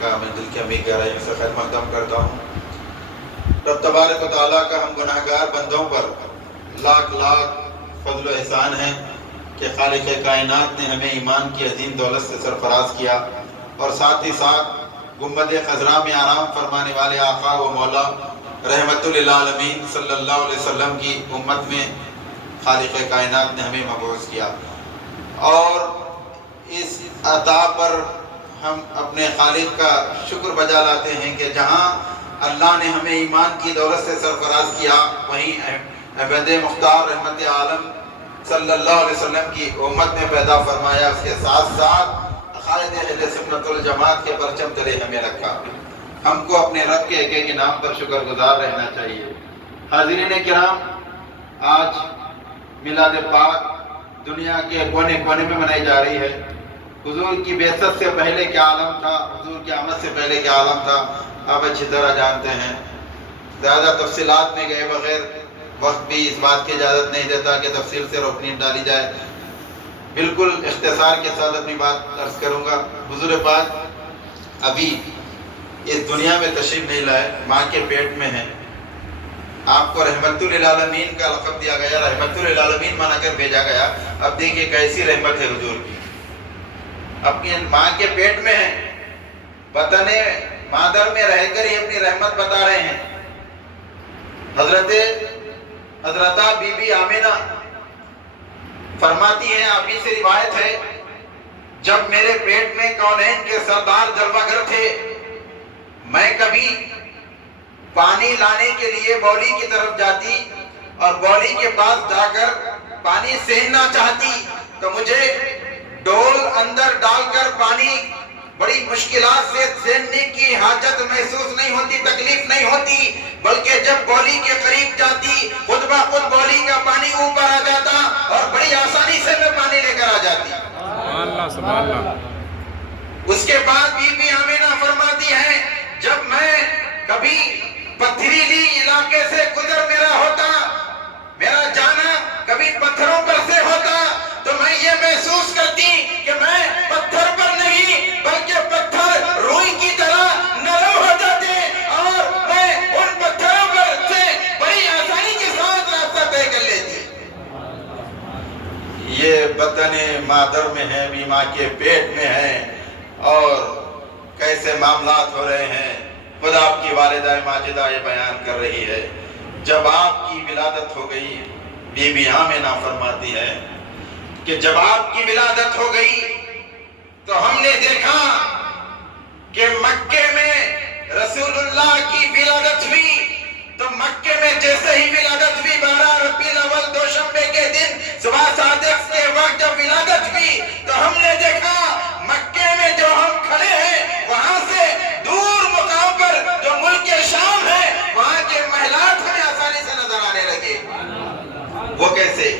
کا میں دل کی عمیق گہرائیوں سے خیر مقدم کرتا ہوں۔ رب تبارک و تعالیٰ کا ہم گناہگار بندوں پر لاکھ لاکھ فضل و احسان ہے کہ خالق کائنات نے ہمیں ایمان کی عظیم دولت سے سرفراز کیا، اور ساتھ ہی ساتھ گنبد خضراء میں آرام فرمانے والے آقا و مولا رحمت للعالمین صلی اللہ علیہ وسلم کی امت میں خالق کائنات نے ہمیں مبعوث کیا، اور اس عطا پر ہم اپنے خالق کا شکر بجا لاتے ہیں کہ جہاں اللہ نے ہمیں ایمان کی دولت سے سرفراز کیا، وہیں احمد مختار رحمت عالم صلی اللہ علیہ وسلم کی امت میں پیدا فرمایا، اس کے ساتھ ساتھ عقائد اہل سنت والجماعت کے پرچم تلے ہمیں رکھا۔ ہم کو اپنے رب کے ایک ایک انعام پر شکر گزار رہنا چاہیے۔ حاضرین کرام، آج میلاد پاک دنیا کے کونے کونے میں منائی جا رہی ہے۔ حضور کی بعثت سے پہلے کیا عالم تھا، حضور کی آمد سے پہلے کیا عالم تھا، آپ اچھی طرح جانتے ہیں۔ زیادہ تفصیلات میں گئے بغیر وقت بھی اس بات کی اجازت نہیں دیتا کہ تفصیل سے روشنی ڈالی جائے۔ بالکل اختصار کے ساتھ اپنی بات عرض کروں گا۔ حضور پاک ابھی اس دنیا میں تشریف نہیں لائے، ماں کے پیٹ میں ہیں۔ آپ کو رحمت للعالمین کا لقب دیا گیا، رحمت للعالمین مانا کر بھیجا گیا۔ اب دیکھیے کیسی رحمت ہے حضور کی، اپنی ماں کے پیٹ میں ہیں، بطن مادر میں رہ کر ہی اپنی رحمت بتا رہے ہیں۔ حضرت بی بی آمینہ فرماتی ہیں، آپ ہی سے روایت ہے، جب میرے پیٹ میں کونین کے سردار جلوہ گر تھے، میں کبھی پانی لانے کے لیے بولی کی طرف جاتی اور بولی کے پاس جا کر پانی سیننا چاہتی تو مجھے ڈول اندر ڈال کر پانی بڑی مشکلات سے سیننے کی حاجت محسوس نہیں ہوتی، تکلیف نہیں ہوتی، بلکہ جب بولی کے قریب جاتی خود بخود بولی کا پانی اوپر آ جاتا اور بڑی آسانی سے میں پانی لے کر آ جاتی۔ سبحان اللہ۔ اس کے بعد بی بی آمینہ فرماتی ہیں، جب میں کبھی پتھریلی علاقے سے گزر میرا ہوتا، میرا جانا کبھی پتھروں پر سے ہوتا، تو میں یہ محسوس کرتی کہ میں پتھر پر نہیں بلکہ پتھر روئی کی طرح نرم ہو جاتے، اور میں ان پتھروں پر سے بڑی آسانی کے ساتھ راستہ طے کر لیتی۔ یہ بطن مادر میں ہے، بھی ماں کے پیٹ میں ہے، اور کیسے معاملات ہو رہے ہیں خود آپ کی والدہ ماجدہ یہ بیان کر رہی ہے۔ جب آپ کی ولادت ہو گئی، بی بی آمینہ فرماتی ہے کہ جب آپ کی ولادت ہو گئی تو ہم نے دیکھا کہ مکے میں رسول اللہ کی ولادت ہوئی، تو مکے میں جیسے ہی ولادت ہوئی 12 ربیع الاول دوشنبے کے دن صبح صادق کے وقت جب ولادت ہوئی تو ہم نے دیکھا مکے میں جو ہم کھڑے ہیں وہاں سے دور مقام پر جو ملک شام ہے وہاں کے محلات ہمیں آسانی سے نظر آنے لگے۔ وہ کیسے؟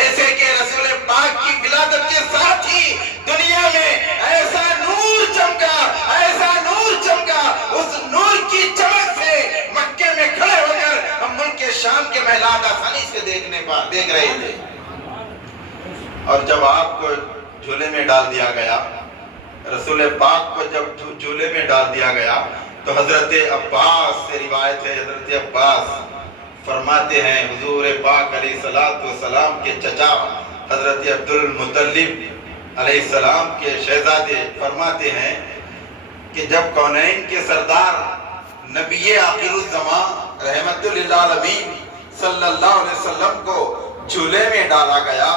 ایسے کہ رسول پاک کی ولادت کے ساتھ ہی دنیا میں ایسا نور چمکا، ایسا نور چمکا، اس نور کی چمک سے مکے میں کھڑے ہو کر ہم ملک شام کے محلات آسانی سے دیکھ رہے تھے۔ اور جب آپ کو جھولے میں ڈال دیا گیا، رسول پاک کو جب جھولے میں ڈال دیا گیا تو حضرت عباس سے روایت ہے، حضرت عباس فرماتے ہیں حضور پاک علیہ السلام کے چچا حضرت عبد المطلب علیہ السلام کے شہزادے فرماتے ہیں کہ جب کونین کے سردار نبی آخر الزمان رحمت للعالمین صلی اللہ علیہ وسلم کو جھولے میں ڈالا گیا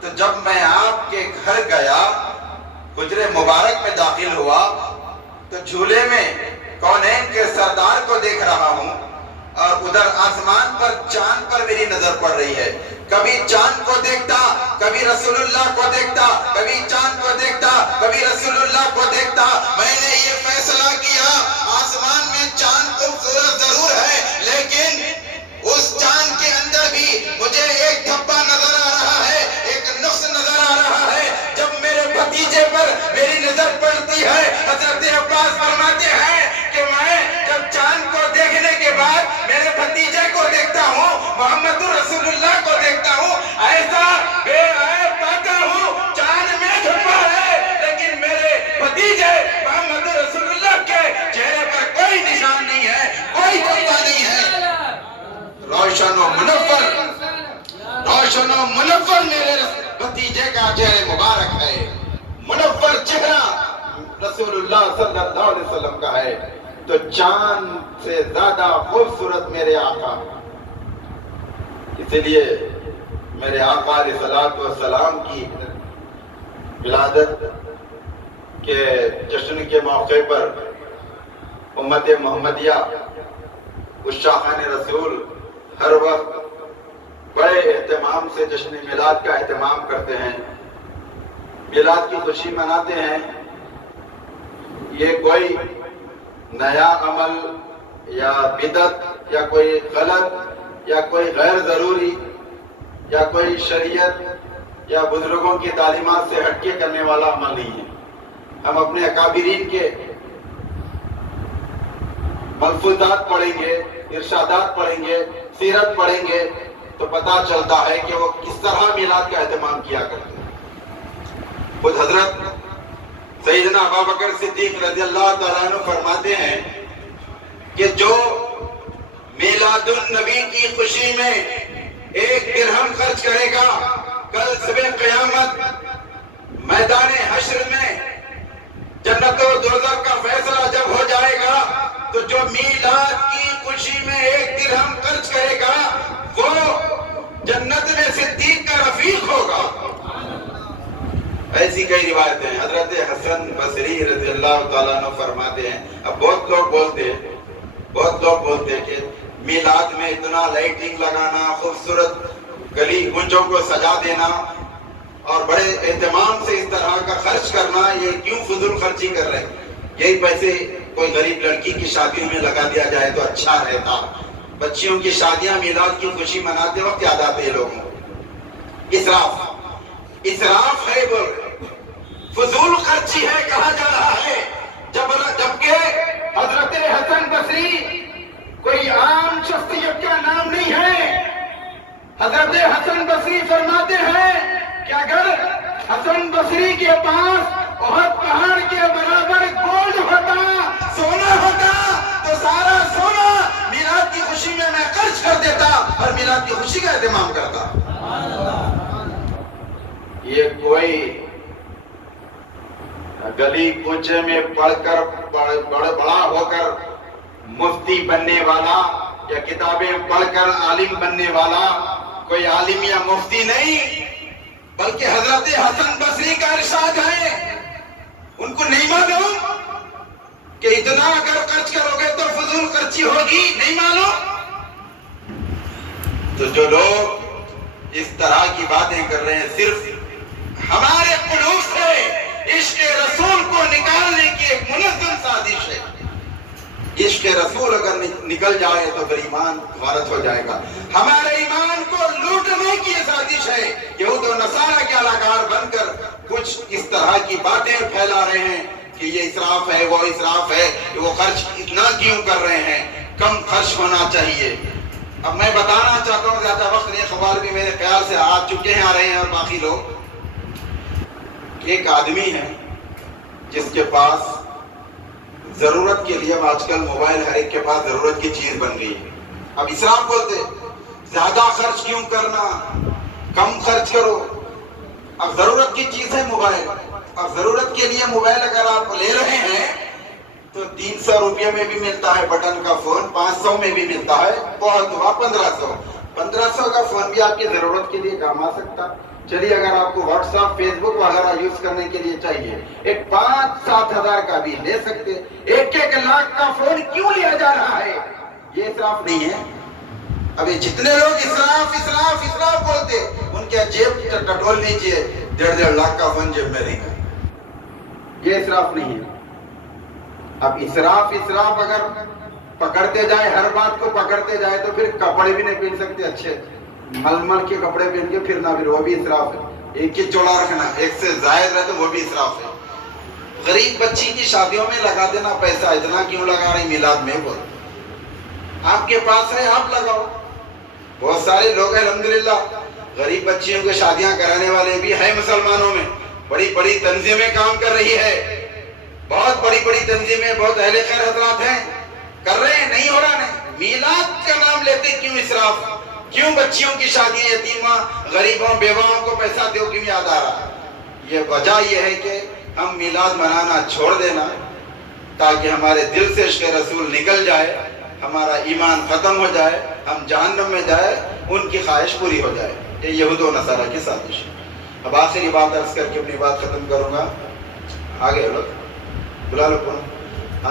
تو جب میں آپ کے گھر گیا، حجرے مبارک میں داخل ہوا تو جھولے میں کونین کے سردار کو دیکھ رہا ہوں، اور ادھر آسمان پر چاند پر میری نظر پڑ رہی ہے۔ کبھی چاند کو دیکھتا، کبھی رسول اللہ کو دیکھتا، کبھی چاند کو دیکھتا، کبھی رسول اللہ کو دیکھتا۔ میں نے یہ فیصلہ کیا آسمان میں چاند خوبصورت ضرور ہے، لیکن اس چاند کے اندر بھی مجھے ایک دھبا نظر آ رہا ہے، ایک نقص نظر آ رہا ہے۔ جب میرے بھتیجے پر میری نظر پڑتی ہے، حضرت عباس فرماتے ہیں کہ میں جب چاند کو دیکھنے کے بعد میرے بھتیجے کو دیکھتا ہوں، محمد رسول اللہ کو دیکھتا ہوں، ایسا بے عیب پاتا ہوں، چاند میں چھپا ہے لیکن میرے بھتیجے محمد رسول اللہ جشن و منور میرے بھتیجے کا چہرے مبارک ہے، منور چہرہ رسول اللہ صلی اللہ علیہ وسلم کا ہے، تو چاند سے زیادہ خوبصورت میرے آقا۔ اسی لیے میرے آقا علیہ السلام کی ولادت کے جشن کے موقع پر امت محمدیہ عشاقان رسول ہر وقت بڑے اہتمام سے جشن میلاد کا اہتمام کرتے ہیں، میلاد کی خوشی مناتے ہیں۔ یہ کوئی نیا عمل یا بدعت یا کوئی غلط یا کوئی غیر ضروری یا کوئی شریعت یا بزرگوں کی تعلیمات سے ہٹ کے کرنے والا عمل نہیں ہے۔ ہم اپنے اکابرین کے ملفوظات پڑھیں گے، ارشادات پڑھیں گے، سیرت پڑھیں گے تو پتہ چلتا ہے کہ وہ کس طرح میلاد کا اہتمام کیا کرتے ہیں۔ خود حضرت سیدنا ابوبکر صدیق رضی اللہ تعالیٰ عنہ فرماتے ہیں کہ جو میلاد النبی کی خوشی میں 1 درہم خرچ کرے گا، کل صبح قیامت میدان حشر میں جنت و دوزخ کا فیصلہ جب ہو جائے گا تو جو میلاد کی خوشی میں 1 درہم خرچ کرے گا وہ جنت میں صدیق کا رفیق ہوگا۔ ایسی کئی روایتیں ہیں۔ حضرت حسن بصری رضی اللہ تعالیٰ عنہ فرماتے ہیں، اب بہت لوگ بولتے ہیں کہ میلاد میں اتنا لائٹنگ لگانا، خوبصورت گلی گنجوں کو سجا دینا اور بڑے اہتمام سے اس طرح کا خرچ کرنا، یہ کیوں فضول خرچی کر رہے ہیں؟ یہی پیسے کوئی غریب لڑکی کی شادیوں میں لگا دیا جائے تو اچھا رہتا۔ بچیوں کی شادیاں میلاد کی خوشی مناتے وقت یاد آتے ہیں لوگوں۔ اسراف ہے، وہ فضول خرچی ہے کہا جا رہا ہے، جبکہ حضرت حسن بصری کوئی عام شخصیت کا نام نہیں ہے۔ حضرت حسن بصری فرماتے ہیں کہ اگر حسن بصری کے پاس احد پہاڑ کے برابر گولڈ ہوتا، سونا ہوتا، تو سارا سونا میلاد کی خوشی میں خرچ کر دیتا اور میلاد کی خوشی کا اہتمام کرتا۔ یہ کوئی گلی کوچے میں پڑھ کر بڑا ہو کر مفتی بننے والا یا کتابیں پڑھ کر عالم بننے والا کوئی عالم یا مفتی نہیں، بلکہ حضرت حسن بصری کا ارشاد ہے، ان کو نہیں معلوم کہ اتنا اگر خرچ کرو گے تو فضول خرچی ہوگی؟ نہیں معلوم؟ تو جو لوگ اس طرح کی باتیں کر رہے ہیں صرف ہمارے قلوب سے عشق رسول کو نکالنے کی ایک منظم سازش ہے۔ عشق رسول اگر نکل جائے تو پھر ایمان غارت ہو جائے گا۔ ہمارے ایمان کو لوٹنے کی سازش ہے۔ یہود و نصارہ کے علاقار بن کر کچھ اس طرح کی باتیں پھیلا رہے ہیں کہ یہ اسراف ہے، وہ اسراف ہے، وہ خرچ اتنا کیوں کر رہے ہیں، کم خرچ ہونا چاہیے۔ اب میں بتانا چاہتا ہوں، زیادہ وقت نہیں، اخبار بھی میرے خیال سے آ چکے ہیں، آ رہے ہیں، اور باقی لوگ، ایک آدمی ہے جس کے پاس ضرورت کے لیے، آج کل موبائل ہر ایک کے پاس ضرورت کی چیز بن گئی ہے۔ اب اسراف بولتے زیادہ خرچ کیوں کرنا، کم خرچ کرو۔ اب ضرورت کی چیز ہے موبائل، اب ضرورت کے لیے موبائل اگر آپ لے رہے ہیں تو 300 روپے میں بھی ملتا ہے بٹن کا فون، 500 میں بھی ملتا ہے، بہت ہوا 1500 کا فون بھی آپ کی ضرورت کے لیے کام آ سکتا۔ چلیے اگر آپ کو واٹس ایپ، فیس بک وغیرہ یوز کرنے کے لیے چاہیے، ایک 5-7 ہزار کا بھی لے سکتے۔ 1 لاکھ کا فون کیوں لیا جا رہا ہے؟ یہ اسراف نہیں ہے؟ اب یہ جتنے لوگ اسراف بولتے، ان کے جیب ٹٹول لیجئے، 1.5 لاکھ کا فون جیب میں رہے گا۔ یہ اسراف نہیں ہے۔ اب اسراف اگر پکڑتے جائے، ہر بات کو پکڑتے جائے تو پھر کپڑے بھی نہیں پہن سکتے اچھے، مل کے کپڑے پہن کے پھرنا، پھر وہ بھی اسراف ہے۔ ایک ہی جوڑا رکھنا، ایک سے زائد رہے تو وہ بھی اسراف ہے۔ غریب بچی کی شادیوں میں لگا دینا پیسہ، اتنا کیوں لگا رہی میلاد میں؟ بول، آپ کے پاس ہے آپ لگاؤ۔ بہت سارے لوگ الحمدللہ غریب بچیوں کو شادیاں کرانے والے بھی ہیں مسلمانوں میں، بڑی بڑی تنظیمیں کام کر رہی ہے، بہت بڑی تنظیمیں، بہت اہل خیر حضرات ہیں، کر رہے ہیں، نہیں ہو رہا نہیں۔ میلاد کا نام لیتے کیوں اسراف؟ کیوں بچیوں کی شادی یتیمہ غریبوں بیواؤں کو پیسہ دو کیوں یاد آ رہا؟ یہ وجہ یہ ہے کہ ہم میلاد منانا چھوڑ دینا تاکہ ہمارے دل سے عشق رسول نکل جائے، ہمارا ایمان ختم ہو جائے، ہم جہنم میں جائے، ان کی خواہش پوری ہو جائے۔ یہ یہود و نصارہ کی سازش ہے۔ اب آخری بات عرض کر کے اپنی بات ختم کروں گا۔ آگے لوگ بلا لو کون؟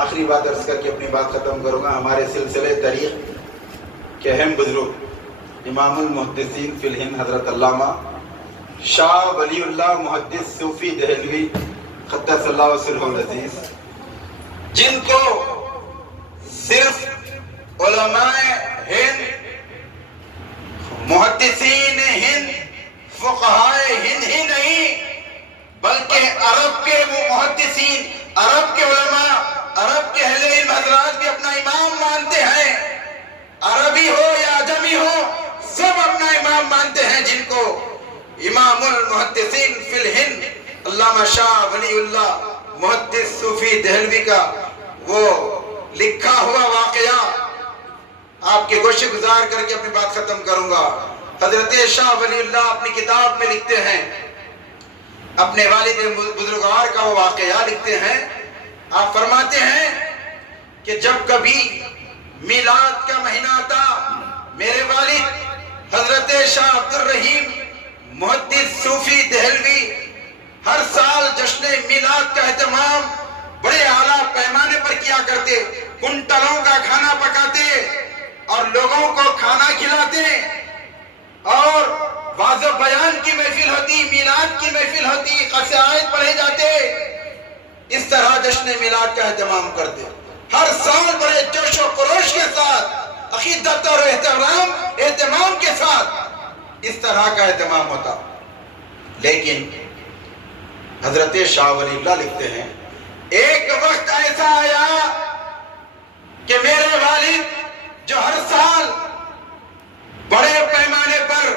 آخری بات عرض کر کے اپنی بات ختم کروں گا۔ ہمارے سلسلے طریق کے اہم بزرگ امام المحدثین فی الہند حضرت علامہ شاہ ولی اللہ محدث صوفی دہلوی قدس اللہ سرہ العزیز، جن کو صرف علماء ہند، محدثین ہند، فقہائے ہند ہی نہیں بلکہ عرب کے وہ محدثین، عرب کے علماء، عرب کے اہل علم حضرات بھی اپنا امام مانتے ہیں۔ عربی ہو یا عجمی ہو، سب اپنا امام مانتے ہیں، جن کو امام المحدثین فی الہند علامہ شاہ ولی اللہ محدث صوفی دہلوی کا وہ لکھا ہوا واقعہ آپ کے گوشے گزار کر کے اپنی بات ختم کروں گا۔ حضرت شاہ ولی اللہ اپنی کتاب میں لکھتے ہیں، اپنے والد بزرگوار کا وہ واقعہ لکھتے ہیں۔ آپ فرماتے ہیں کہ جب کبھی میلاد کا مہینہ آتا، میرے والد حضرت شاہ عبد الرحیم محدث صوفی دہلوی ہر سال جشن میلاد کا اہتمام بڑے اعلیٰ پیمانے پر کیا کرتے، کنٹلوں کا کھانا پکاتے اور لوگوں کو کھانا کھلاتے، اور واعظ و بیان کی محفل ہوتی، میلاد کی محفل ہوتی، قصائد پڑھے جاتے، اس طرح جشن میلاد کا اہتمام کرتے۔ ہر سال بڑے جوش و خروش کے ساتھ، عقیدت اور اہتمام کے ساتھ اس طرح کا اہتمام ہوتا۔ لیکن حضرت شاہ ولی اللہ لکھتے ہیں، ایک وقت ایسا آیا کہ میرے والد جو ہر سال بڑے پیمانے پر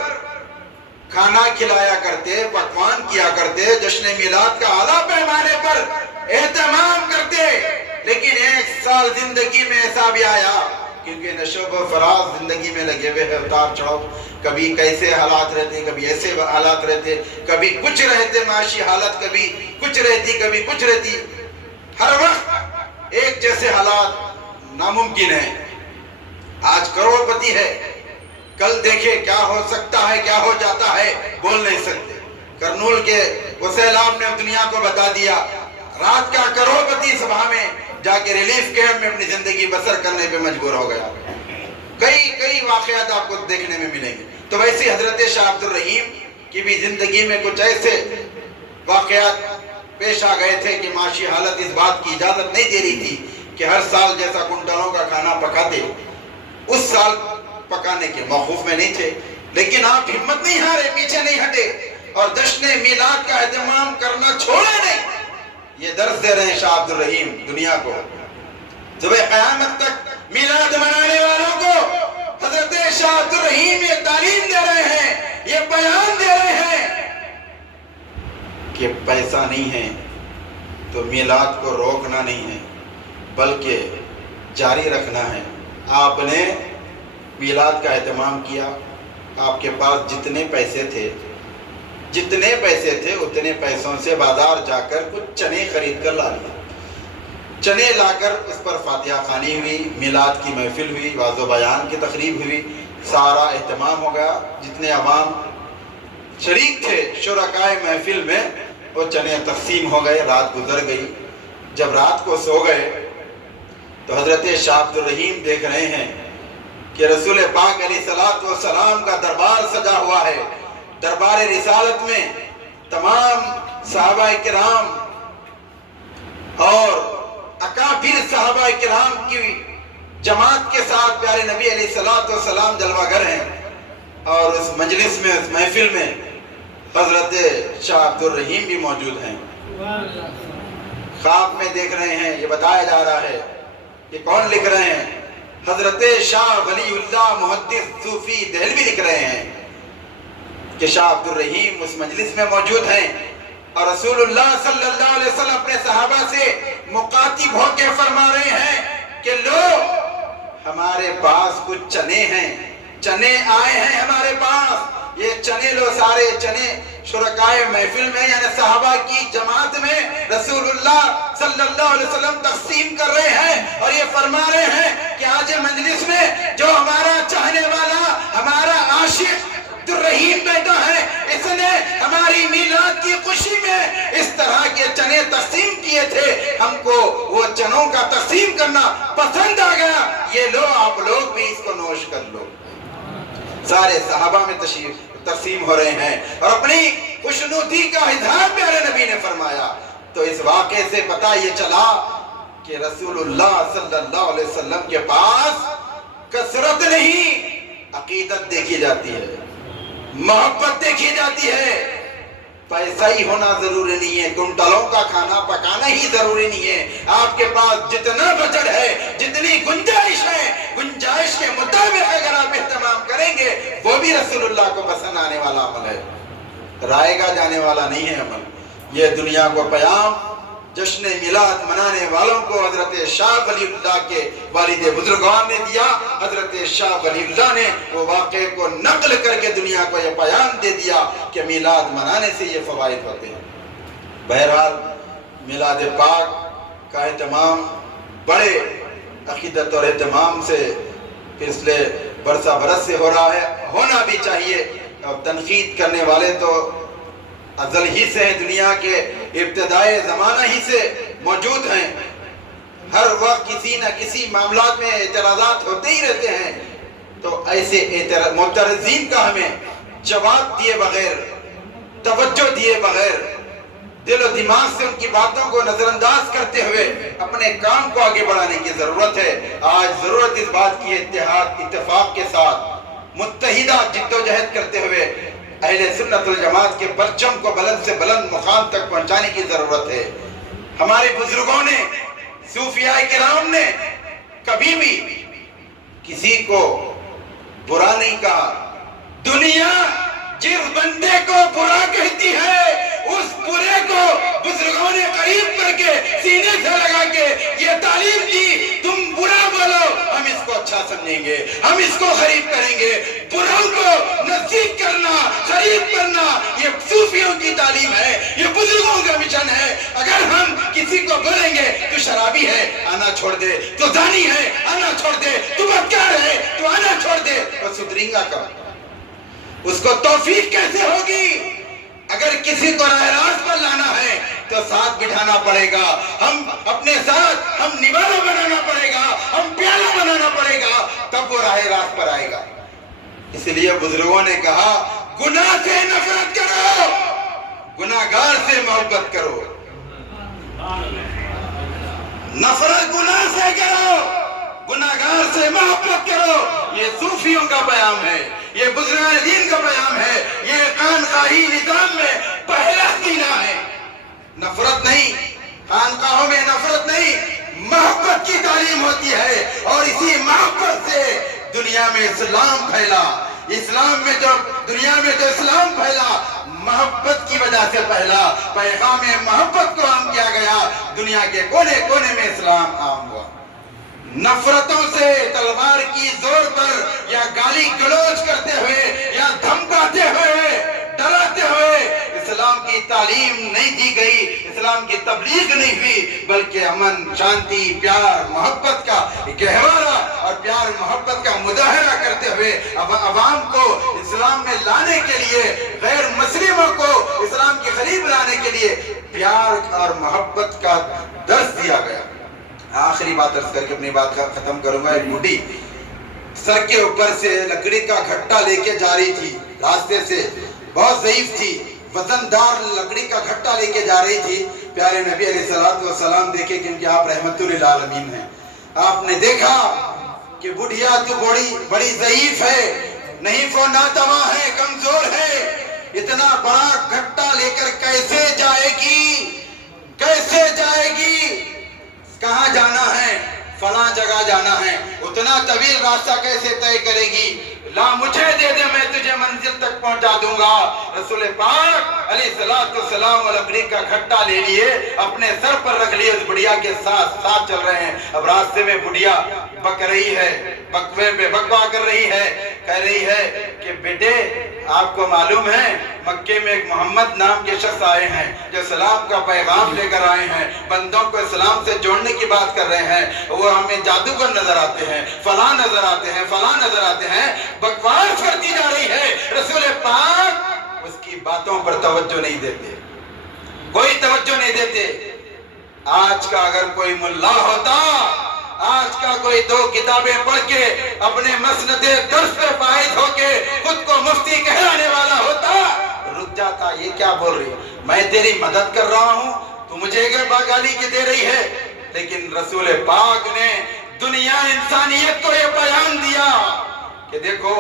کھانا کھلایا کرتے، پکوان کیا کرتے، جشن میلاد کا اعلیٰ پیمانے پر اہتمام کرتے، لیکن ایک سال زندگی میں ایسا بھی آیا، کیونکہ نشو و فراز زندگی میں لگے ہوئے ہیں، اتار چڑھاؤ، کبھی کیسے حالات رہتے، کبھی ایسے حالات رہتے، کبھی کچھ رہتے معاشی حالت، کبھی کچھ رہتی، کبھی کچھ رہتی، ہر وقت ایک جیسے حالات ناممکن ہے۔ آج کروڑ پتی ہے، کل دیکھے کیا ہو سکتا ہے، کیا ہو جاتا ہے، بول نہیں سکتے۔ کرنول کے وہ سیلاب نے دنیا کو بتا دیا، رات کا کروڑ پتی صبح میں جا کے ریلیف کیمپ میں اپنی زندگی بسر کرنے پہ مجبور ہو گیا۔ کئی واقعات آپ کو دیکھنے میں ملیں گے۔ تو ویسے حضرت شاہ عبد الرحیم کی بھی زندگی میں کچھ ایسے واقعات پیش آ گئے تھے کہ معاشی حالت اس بات کی اجازت نہیں دے رہی تھی کہ ہر سال جیسا کنٹلوں کا کھانا پکاتے، اس سال پکانے کے موقف میں نہیں تھے، لیکن آپ ہمت نہیں ہارے، پیچھے نہیں ہٹے اور جشن میلاد کا اہتمام کرنا چھوڑے نہیں۔ یہ درس دے رہے ہیں شاہ عبد الرحیم دنیا کو، صبح قیامت تک میلاد منانے والوں کو حضرت شاہ عبد الرحیم یہ تعلیم دے رہے ہیں، یہ بیان دے رہے ہیں کہ پیسہ نہیں ہے تو میلاد کو روکنا نہیں ہے بلکہ جاری رکھنا ہے۔ آپ نے میلاد کا اہتمام کیا، آپ کے پاس جتنے پیسے تھے اتنے پیسوں سے بازار جا کر کچھ چنے خرید کر لا لیا، چنے لا کر اس پر فاتحہ خوانی ہوئی، میلاد کی محفل ہوئی، واعظ و بیان کی تقریب ہوئی، سارا اہتمام ہو گیا۔ جتنے عوام شریک تھے شرکائے محفل میں، وہ چنے تقسیم ہو گئے، رات گزر گئی۔ جب رات کو سو گئے تو حضرت شاہ عبد الرحیم دیکھ رہے ہیں کہ رسول پاک علیہ السلام کا دربار سجا ہوا ہے۔ دربار رسالت میں تمام صحابہ کرام اور اکابر صحابہ کرام کی جماعت کے ساتھ پیارے نبی علیہ السلام جلوہ گر ہیں، اور اس مجلس میں، اس محفل میں حضرت شاہ عبد الرحیم بھی موجود ہیں۔ خواب میں دیکھ رہے ہیں، یہ بتایا جا رہا ہے کہ کون لکھ رہے ہیں؟ حضرت شاہ ولی اللہ محدث صوفی دہلوی لکھ رہے ہیں کہ شاہ عبد الرحیم اس مجلس میں موجود ہیں، اور رسول اللہ صلی اللہ علیہ وسلم اپنے صحابہ سے مخاطب ہو کے فرما رہے ہیں کہ لو، ہمارے پاس کچھ چنے ہیں چنے آئے ہیں ہمارے پاس، یہ چنے لو، سارے چنے شرکائے محفل میں یعنی صحابہ کی جماعت میں رسول اللہ صلی اللہ علیہ وسلم تقسیم کر رہے ہیں، اور یہ فرما رہے ہیں کہ آج مجلس میں جو ہمارا چاہنے والا، ہمارا عاشق رحیم بیٹا ہے، اس نے ہماری میلاد کی خوشی میں اس طرح کے چنے تقسیم کیے تھے، ہم کو وہ چنوں کا تقسیم کرنا پسند آ گیا، یہ لو آپ لوگ بھی اس کو نوش کر لو۔ سارے صحابہ میں تقسیم ہو رہے ہیں اور اپنی خوشنودی کا اظہار پیارے نبی نے فرمایا۔ تو اس واقعے سے پتہ یہ چلا کہ رسول اللہ صلی اللہ علیہ وسلم کے پاس کثرت نہیں، عقیدت دیکھی جاتی ہے، محبت دیکھی جاتی ہے۔ پیسہ ہی ہونا ضروری نہیں ہے، کنٹلوں کا کھانا پکانا ہی ضروری نہیں ہے، آپ کے پاس جتنا بجٹ ہے، جتنی گنجائش ہے، گنجائش کے مطابق اگر آپ اہتمام کریں گے، وہ بھی رسول اللہ کو پسند آنے والا عمل ہے، رائے گا جانے والا نہیں ہے عمل۔ یہ دنیا کو پیام جشن میلاد منانے والوں کو حضرت شاہ ولی اللہ کے والد بزرگان نے دیا، حضرت شاہ ولی اللہ نے وہ واقعے کو نقل کر کے دنیا کو یہ پیام دے دیا کہ میلاد منانے سے یہ فوائد ہوتے ہیں۔ بہرحال میلاد پاک کا اہتمام بڑے عقیدت اور اہتمام سے پچھلے برسہ برس سے ہو رہا ہے، ہونا بھی چاہیے، اور تنقید کرنے والے تو ازل ہی سے ہیں، دنیا کے ابتدائی زمانہ ہی سے موجود ہیں، ہر وقت کسی نہ کسی معاملات میں اعتراضات ہوتے ہی رہتے ہیں۔ تو ایسے معترضین کا ہمیں جواب دیے بغیر، توجہ دیے بغیر، دل و دماغ سے ان کی باتوں کو نظر انداز کرتے ہوئے اپنے کام کو آگے بڑھانے کی ضرورت ہے۔ آج ضرورت اس بات کی اتفاق کے ساتھ متحدہ جد و جہد کرتے ہوئے اہل سنت الجماعت کے پرچم کو بلند سے بلند مقام تک پہنچانے کی ضرورت ہے۔ ہمارے بزرگوں نے، صوفیاء کرام نے کبھی بھی کسی کو برا نہیں کہا۔ دنیا جس بندے کو برا کہتی ہے، اس برے کو بزرگوں نے قریب کر کے سینے سے لگا کے یہ تعلیم دی، تم برا بولو، ہم اس کو اچھا سمجھیں گے، ہم اس کو قریب کریں گے۔ بروں کو نزدیک کرنا، قریب کرنا، یہ صوفیوں کی تعلیم ہے، یہ بزرگوں کا مشن ہے۔ اگر ہم کسی کو بولیں گے تو شرابی ہے، آنا چھوڑ دے، تو زانی ہے، آنا چھوڑ دے، تو بدکار ہے، تو آنا چھوڑ دے، تو سدھریں گا کب؟ اس کو توفیق کیسے ہوگی؟ اگر کسی کو راہ راست پر لانا ہے تو ساتھ بٹھانا پڑے گا، ہم اپنے ساتھ ہم نوالا بنانا پڑے گا، ہم پیالہ بنانا پڑے گا، تب وہ راہ راست پر آئے گا۔ اس لیے بزرگوں نے کہا گناہ سے نفرت کرو، گناہگار سے محبت کرو، نفرت گناہ سے کرو، گناہگار سے محبت کرو۔ یہ صوفیوں کا پیام ہے، یہ بزرگان دین کا پیام ہے، یہ خانقاہی نظام میں پہلا سینہ ہے۔ نفرت نہیں، خانقاہوں میں نفرت نہیں، محبت کی تعلیم ہوتی ہے، اور اسی محبت سے دنیا میں اسلام پھیلا۔ اسلام میں جو دنیا میں جو اسلام پھیلا، محبت کی وجہ سے پھیلا، پیغام محبت کو عام کیا گیا، دنیا کے کونے کونے میں اسلام عام ہوا۔ نفرتوں سے، تلوار کی زور پر، یا گالی گلوچ کرتے ہوئے، یا دھمکاتے ہوئے، ڈراتے ہوئے اسلام کی تعلیم نہیں دی گئی، اسلام کی تبلیغ نہیں ہوئی، بلکہ امن، شانتی، پیار، محبت کا گہوارہ اور پیار محبت کا مظاہرہ کرتے ہوئے عوام کو اسلام میں لانے کے لیے، غیر مسلموں کو اسلام کے قریب لانے کے لیے پیار اور محبت کا درس دیا گیا۔ آخری بات عرض کر کے اپنی بات ختم کروں گا۔ ایک بوڑھی سر کے اوپر سے لکڑی کا گھٹا لے کے جا رہی تھی، راستے سے بہت ضعیف تھی، وزندار لکڑی کا گھٹا لے کے جا رہی تھی۔ پیارے نبی علیہ السلام دیکھے کہ آپ رحمت للعالمین ہیں، آپ نے دیکھا کہ بڑھیا تو بڑی ضعیف ہے، نہیں وہ ناتواں ہے، کمزور ہے، اتنا بڑا گھٹا لے کر کیسے جائے گی، کیسے جائے گی؟ کہاں جانا ہے؟ فلاں جگہ جانا ہے، اتنا طویل راستہ کیسے طے کرے گی؟ لا مجھے دے دے، میں تجھے منزل تک پہنچا دوں گا۔ رسول پاک علیہ السلام لکڑی کا گھٹا لے لیے، اپنے سر پر رکھ لیے، اس بڑھیا کے ساتھ چل رہے ہیں۔ اب راستے میں بڑھیا بک رہی ہے، بکوے پہ بکوا کر رہی ہے، کہہ رہی ہے کہ بیٹے آپ کو معلوم ہے مکے میں ایک محمد نام کے شخص آئے ہیں جو اسلام کا پیغام لے کر آئے ہیں، بندوں کو اسلام سے جوڑنے کی بات کر رہے ہیں، وہ ہمیں جادوگر نظر آتے ہیں، فلاں نظر آتے ہیں، فلاں نظر آتے ہیں، بکواس کرتی جا رہی ہے۔ رسول پاک اس کی باتوں پر توجہ نہیں دیتے، کوئی توجہ نہیں دیتے۔ آج کا اگر کوئی ملا ہوتا، آج کا کوئی دو کتابیں پڑھ کے اپنے مسند درس پہ فائز ہو کے خود کو مفتی کہلانے والا ہوتا، رک جاتا یہ کیا بول رہی ہے، میں تیری مدد کر رہا ہوں، تو مجھے گالی کی دے رہی ہے۔ لیکن رسول پاک نے دنیا انسانیت کو یہ بیان دیا کہ دیکھو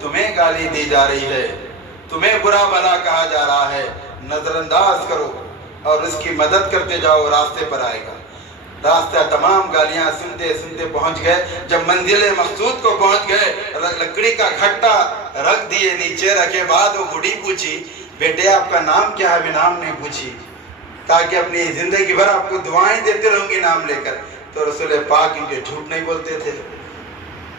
تمہیں گالی دی جا رہی ہے، تمہیں برا بھلا کہا جا رہا ہے، نظر انداز کرو اور اس کی مدد کرتے جاؤ، راستے پر آئے گا۔ راستہ تمام گالیاں سنتے سنتے پہنچ گئے، جب منزل مقصود کو پہنچ گئے، لکڑی کا گھٹا رکھ دیے نیچے، رکھے بعد وہ بوڑھی پوچھی بیٹے آپ کا نام کیا ہے؟ میں نام نہیں پوچھی تاکہ اپنی زندگی بھر آپ کو دعائیں دیتے رہوں گی نام لے کر۔ تو رسول پاک ان کے جھوٹ نہیں بولتے تھے،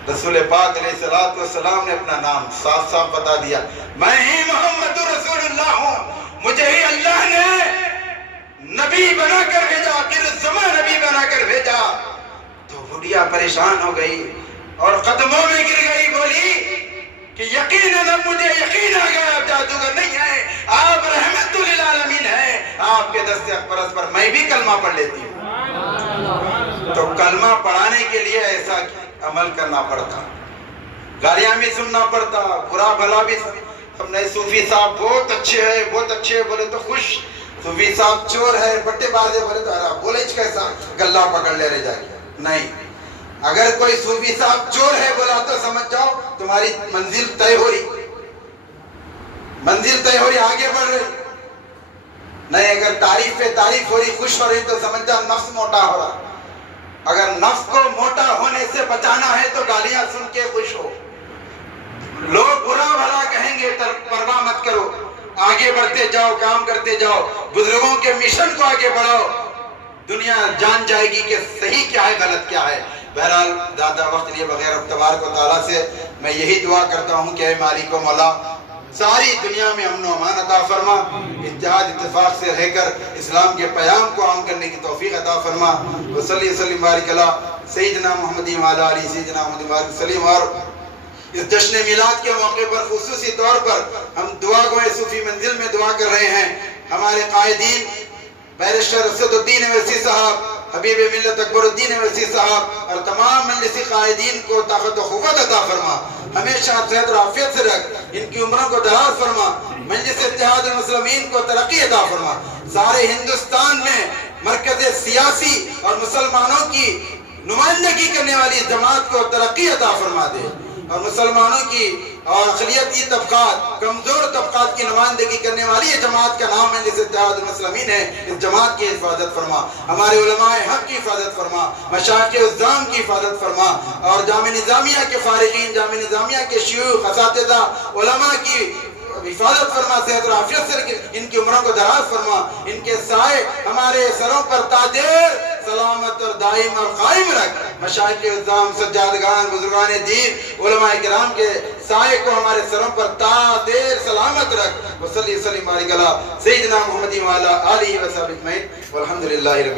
رسول پاک علیہ السلام نے اپنا نام صاف صاف بتا دیا، میں ہی محمد رسول اللہ ہوں، مجھے ہی اللہ نے نبی بنا کر بھیجا، پھر زمان نبی بنا کر بھیجا۔ تو بڑھیا پریشان ہو گئی اور قدموں میں گر گئی، بولی کہ یقیناً اب مجھے یقین آ گیا آپ جادوگر نہیں ہیں، آپ رحمت للعالمین ہیں، آپ کے دست اقبرس پر میں بھی کلمہ پڑھ لیتی ہوں۔ تو کلمہ پڑھانے کے لیے ایسا عمل کرنا پڑتا، گالیاں بھی سننا پڑتا، برا بھلا بھی۔ ہم نے صوفی صاحب بہت اچھے ہیں، بہت اچھے، بولے تو خوش، صوفی صاحب چور ہے، بٹے باز ہے، بولے تو ارا بولے کیسا گلہ پکڑ لے رہ جائے نہیں۔ اگر کوئی صوفی صاحب چور ہے بولا تو سمجھ جاؤ تمہاری منزل طے ہو رہی، منزل طے ہو رہی، آگے بڑھ رہی نہیں۔ اگر تعریف پہ تعریف ہو رہی، خوش ہو رہی، تو سمجھ جاؤ نفس موٹا ہو رہا۔ اگر نفس کو موٹا ہونے سے بچانا ہے تو گالیاں سن کے خوش ہو، لوگ برا بھلا کہیں گے پرواہ مت کرو، آگے بڑھتے جاؤ، کام کرتے جاؤ، بزرگوں کے مشن کو آگے بڑھاؤ، دنیا جان جائے گی کہ صحیح کیا ہے غلط کیا ہے۔ بہرحال زیادہ وقت لیے بغیر اب تبارک و تعالیٰ سے میں یہی دعا کرتا ہوں کہ اے مالک و مولا ساری دنیا میں امن و امان عطا فرما، اتحاد اتفاق سے رہ کر اسلام کے پیام کو عام کرنے کی توفیق عطا فرما۔ وصلی وسلم بارک علی سیدنا محمد وعلی آلہ سیدنا محمد وعلی وسلم۔ اور اس جشن میلاد کے موقع پر خصوصی طور پر ہم دعا گوئے صوفی منزل میں دعا کر رہے ہیں، ہمارے قائدین بیرسٹر اسد الدین اویسی صاحب، حبیب ملت اکبر الدین اویسی صاحب اور تمام مجلسی قائدین کو طاقت و قوت عطا فرما، ہمیشہ صحت اور عافیت سے رکھ، ان کی عمروں کو دراز فرما، مجلس اتحاد المسلمین کو ترقی عطا فرما، سارے ہندوستان میں مرکز سیاسی اور مسلمانوں کی نمائندگی کرنے والی جماعت کو ترقی عطا فرما دے، اور مسلمانوں کی اور اقلیتی طبقات، کمزور طبقات کی نمائندگی کرنے والی یہ جماعت کا نام ہے جس اتحاد المسلمین ہے، اس جماعت کی حفاظت فرما، ہمارے علماء حق کی حفاظت فرما، مشائخ عظام کی حفاظت فرما، اور جامعہ نظامیہ کے فارغین، جامعہ نظامیہ کے شیوخ، اساتذہ، علماء کی حفاظت فرما، صحت اور عافیت سے ان کی عمروں کو دراز فرما، ان کے سائے ہمارے سروں پر تادیر سلامت اور دائم اور قائم رکھ، مشائخ عظام، سجادگان، بزرگان دین، علماء کرام کے سائے کو ہمارے سروں پر تادیر سلامت رکھ۔ وصلی وسلم بارک علی سیدنا محمد وعلی آلہ وصحبہ اجمعین والحمدللہ رب العالمین۔